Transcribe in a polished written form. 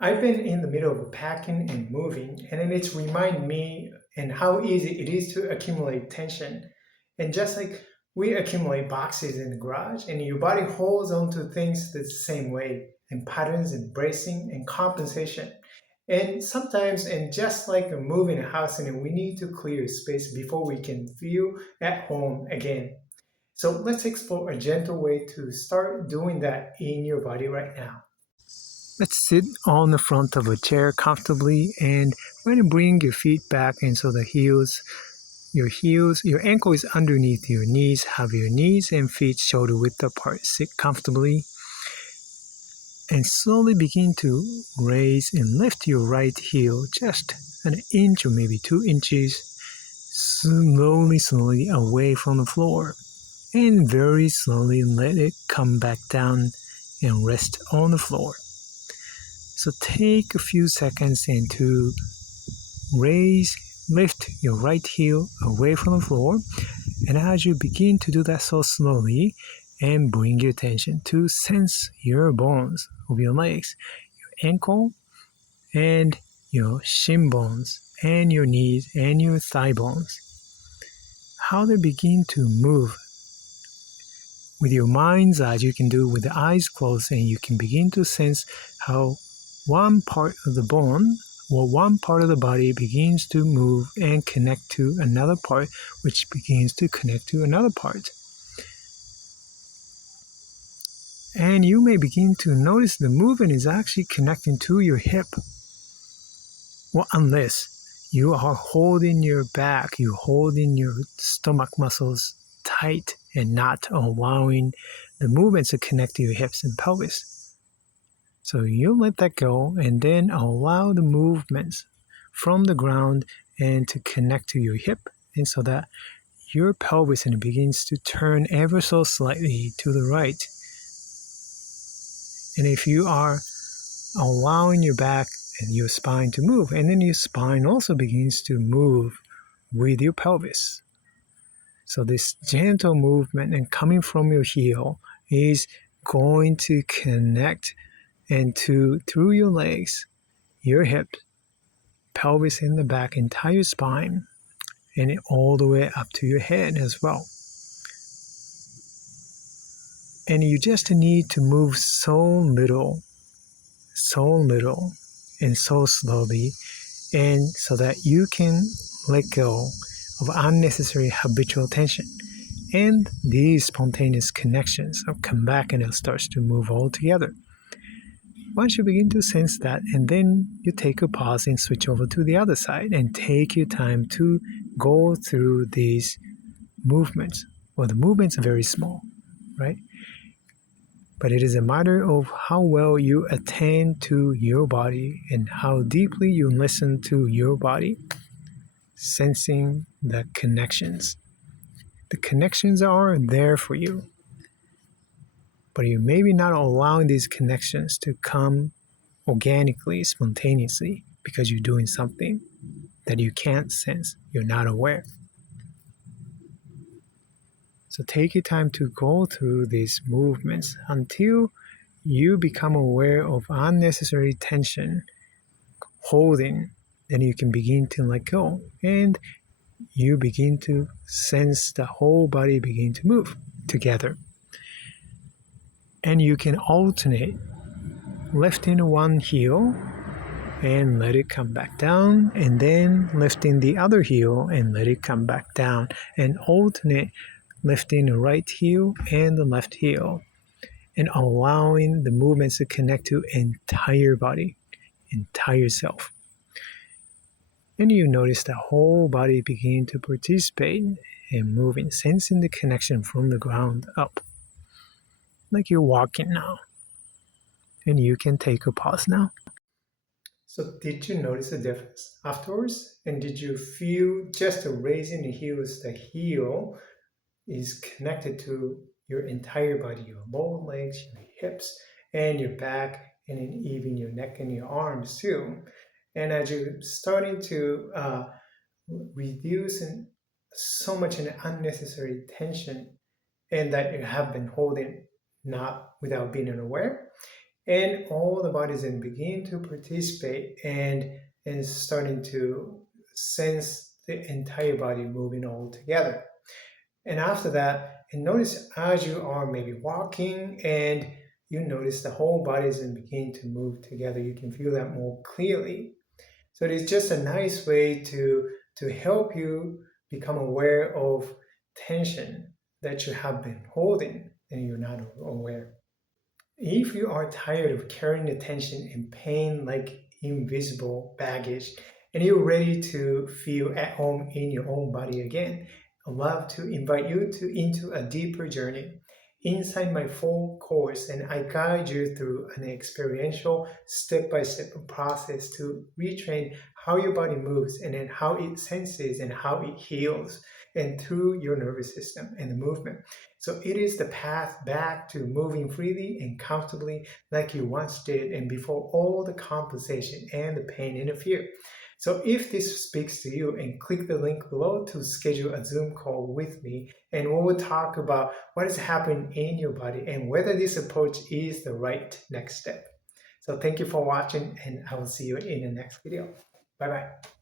I've been in the middle of packing and moving, and then it's remind me and how easy it is to accumulate tension. And just like we accumulate boxes in the garage, and your body holds on to things the same way, and patterns and bracing and compensation. And sometimes, and just like moving a house, and we need to clear space before we can feel at home again. So let's explore a gentle way to start doing that in your body right now. Let's sit on the front of a chair comfortably and try to bring your feet back into the your ankle is underneath your knees. Have your knees and feet shoulder width apart. Sit comfortably and slowly begin to raise and lift your right heel just an inch or maybe 2 inches, slowly away from the floor. And very slowly let it come back down and rest on the floor. So take a few seconds and to lift your right heel away from the floor. And as you begin to do that so slowly, and bring your attention to sense your bones of your legs, your ankle and your shin bones and your knees and your thigh bones. How they begin to move with your mind's eye. You can do with the eyes closed, and you can begin to sense how one part of the bone or one part of the body begins to move and connect to another part, which begins to connect to another part. And you may begin to notice the movement is actually connecting to your hip. Well, unless you are holding your back, you're holding your stomach muscles tight and not allowing the movements to connect to your hips and pelvis. So you let that go and then allow the movements from the ground and to connect to your hip, and so that your pelvis and begins to turn ever so slightly to the right. And if you are allowing your back and your spine to move, and then your spine also begins to move with your pelvis. So this gentle movement and coming from your heel is going to connect and through your legs, your hips, pelvis in the back, entire spine, and all the way up to your head as well. And you just need to move so little, and so slowly, and so that you can let go of unnecessary habitual tension. And these spontaneous connections will come back and it starts to move all together. Once you begin to sense that, and then you take a pause and switch over to the other side and take your time to go through these movements. Well, the movements are very small, right? But it is a matter of how well you attend to your body and how deeply you listen to your body, sensing the connections. The connections are there for you, but you may be not allowing these connections to come organically, spontaneously, because you're doing something that you can't sense, you're not aware. So take your time to go through these movements until you become aware of unnecessary tension, holding, then you can begin to let go, and you begin to sense the whole body begin to move together. And you can alternate lifting one heel and let it come back down, and then lifting the other heel and let it come back down, and alternate lifting the right heel and the left heel, and allowing the movements to connect to entire body, entire self. And you notice the whole body begin to participate in moving, sensing the connection from the ground up, like you're walking now. And you can take a pause now. So did you notice a difference afterwards? And did you feel just raising the heels, the heel is connected to your entire body, your lower legs, your hips, and your back, and then even your neck and your arms too. And as you're starting to reduce so much an unnecessary tension and that you have been holding not without being unaware, and all the bodies then begin to participate and starting to sense the entire body moving all together. And after that, and notice as you are maybe walking and you notice the whole body is then begin to move together. You can feel that more clearly. So it is just a nice way to help you become aware of tension that you have been holding and you're not aware. If you are tired of carrying the tension and pain like invisible baggage, and you're ready to feel at home in your own body again, I'd love to invite you into a deeper journey inside my full course, and I guide you through an experiential step-by-step process to retrain how your body moves and then how it senses and how it heals and through your nervous system and the movement. So it is the path back to moving freely and comfortably like you once did and before all the compensation and the pain interfere. So if this speaks to you, and click the link below to schedule a Zoom call with me, and we will talk about what is happening in your body and whether this approach is the right next step. So thank you for watching, and I will see you in the next video. Bye bye.